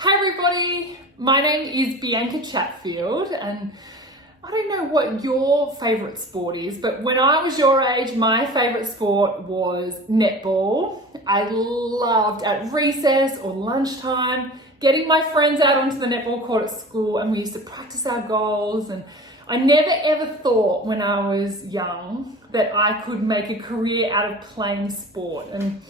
Hi everybody, my name is Bianca Chatfield and I don't know what your favourite sport is, but when I was your age, my favourite sport was netball. I loved at recess or lunchtime getting my friends out onto the netball court at school, and we used to practice our goals. And I never ever thought when I was young that I could make a career out of playing sport. And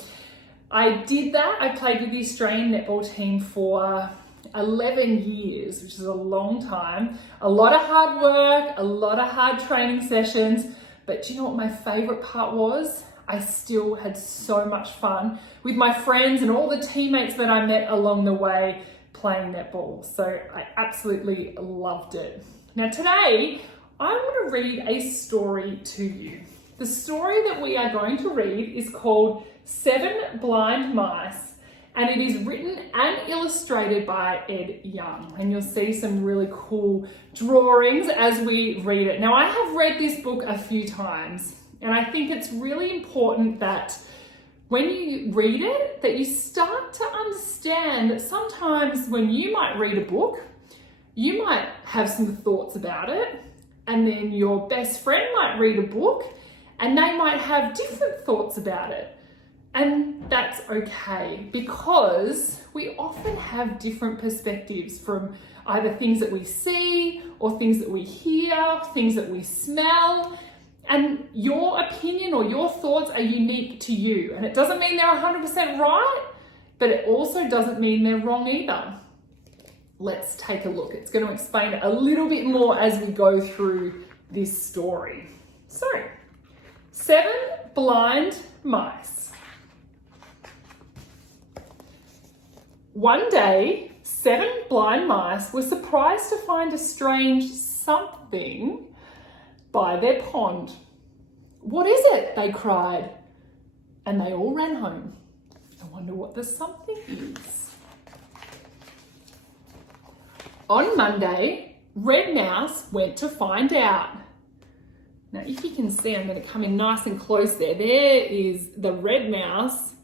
I did that. I played with the Australian netball team for 11 years, which is a long time. A lot of hard work, a lot of hard training sessions. But do you know what my favourite part was? I still had so much fun with my friends and all the teammates that I met along the way playing netball. So I absolutely loved it. Now today, I want to read a story to you. The story that we are going to read is called 7 Blind Mice, and it is written and illustrated by Ed Young. And you'll see some really cool drawings as we read it. Now, I have read this book a few times, and I think it's really important that when you read it, that you start to understand that sometimes when you might read a book, you might have some thoughts about it, and then your best friend might read a book and they might have different thoughts about it. And that's okay, because we often have different perspectives from either things that we see or things that we hear, things that we smell. And your opinion or your thoughts are unique to you. And it doesn't mean they're 100% right, but it also doesn't mean they're wrong either. Let's take a look. It's going to explain it a little bit more as we go through this story. So, 7 Blind Mice. One day, 7 blind mice were surprised to find a strange something by their pond. "What is it?" they cried, and they all ran home. I wonder what the something is. On Monday, Red Mouse went to find out. Now, if you can see, I'm going to come in nice and close there. There is the red mouse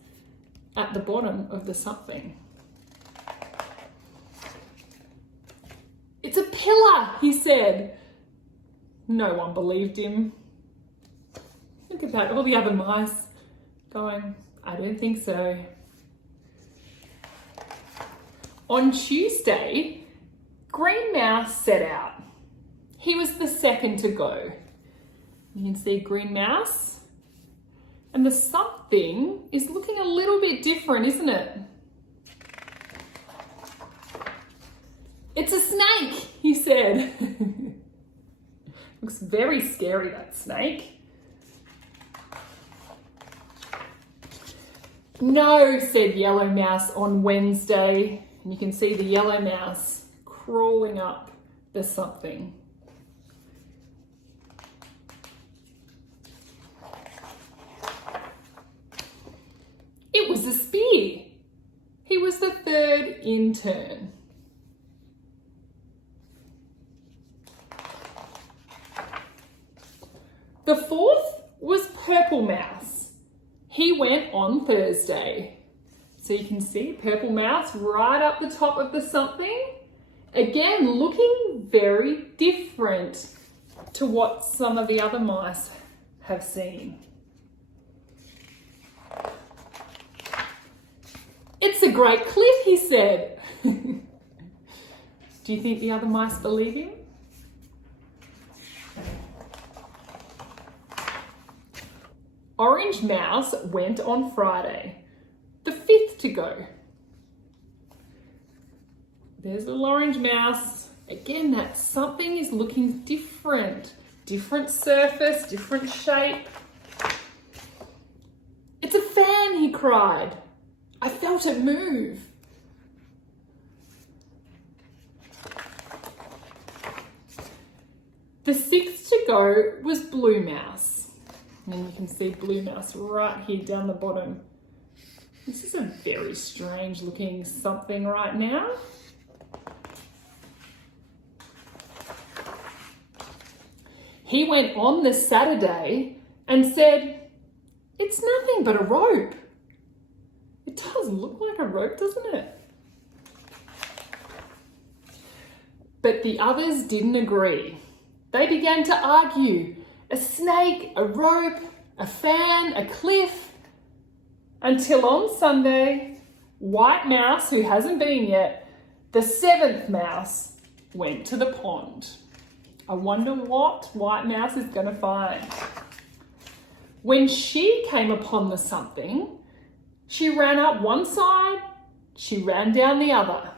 at the bottom of the something. "It's a pillar," he said. No one believed him. Think about all the other mice going, "I don't think so." On Tuesday, Green Mouse set out. He was the second to go. You can see Green Mouse. And the something is looking a little bit different, isn't it? "It's a snake," he said. Looks very scary, that snake. "No," said Yellow Mouse on Wednesday. And you can see the yellow mouse crawling up the something. It was a spear. He was the third in turn. The fourth was Purple Mouse. He went on Thursday. So you can see Purple Mouse right up the top of the something. Again, looking very different to what some of the other mice have seen. "It's a great cliff," he said. Do you think the other mice believe him? Orange Mouse went on Friday, the fifth to go. There's the Orange Mouse. Again, that something is looking different. Different surface, different shape. "It's a fan," he cried. "I felt it move." The sixth to go was Blue Mouse. And you can see Blue Mouse right here down the bottom. This is a very strange looking something right now. He went on the Saturday and said, "It's nothing but a rope." It does look like a rope, doesn't it? But the others didn't agree. They began to argue. A snake, a rope, a fan, a cliff. Until on Sunday, White Mouse, who hasn't been yet, the seventh mouse, went to the pond. I wonder what White Mouse is going to find. When she came upon the something, she ran up one side, she ran down the other.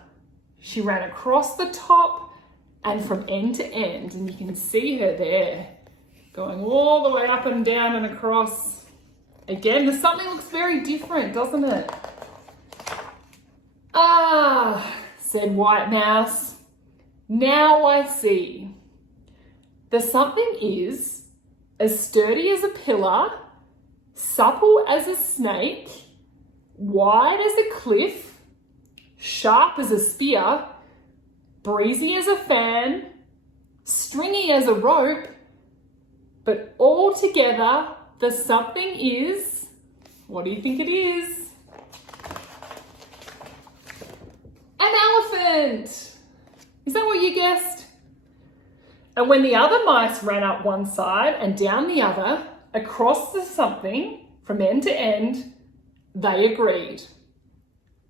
She ran across the top and from end to end, and you can see her there, going all the way up and down and across. Again, the something looks very different, doesn't it? Ah, said White Mouse, now I see. The something is as sturdy as a pillar, supple as a snake, wide as a cliff, sharp as a spear, breezy as a fan, stringy as a rope, but all together, the something is, what do you think it is? An elephant! Is that what you guessed? And when the other mice ran up one side and down the other, across the something, from end to end, they agreed.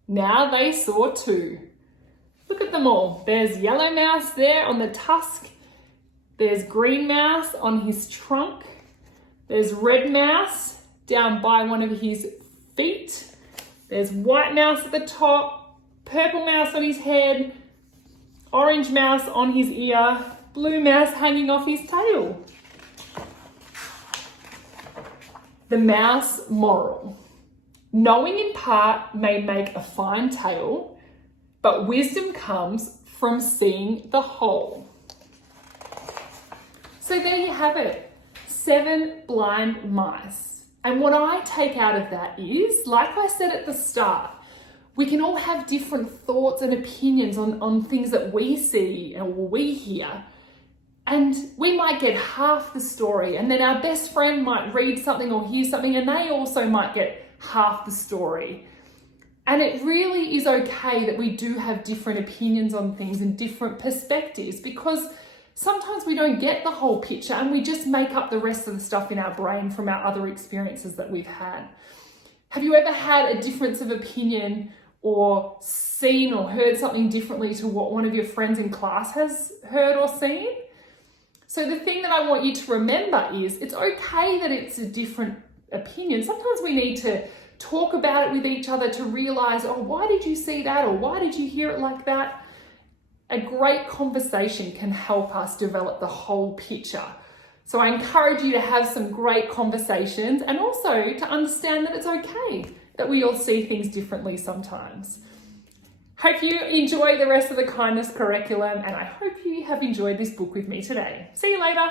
Now they saw two. Look at them all. There's yellow mouse there on the tusk. There's green mouse on his trunk. There's red mouse down by one of his feet. There's white mouse at the top, purple mouse on his head, orange mouse on his ear, blue mouse hanging off his tail. The mouse moral. Knowing in part may make a fine tale, but wisdom comes from seeing the whole. So there you have it, 7 blind mice. And what I take out of that is, like I said at the start, we can all have different thoughts and opinions on things that we see or we hear. And we might get half the story, and then our best friend might read something or hear something, and they also might get half the story. And it really is okay that we do have different opinions on things and different perspectives, because sometimes we don't get the whole picture and we just make up the rest of the stuff in our brain from our other experiences that we've had. Have you ever had a difference of opinion or seen or heard something differently to what one of your friends in class has heard or seen? So the thing that I want you to remember is it's okay that it's a different opinion. Sometimes we need to talk about it with each other to realize, oh, why did you see that? Or why did you hear it like that? A great conversation can help us develop the whole picture. So I encourage you to have some great conversations and also to understand that it's okay that we all see things differently sometimes. Hope you enjoy the rest of the kindness curriculum, and I hope you have enjoyed this book with me today. See you later.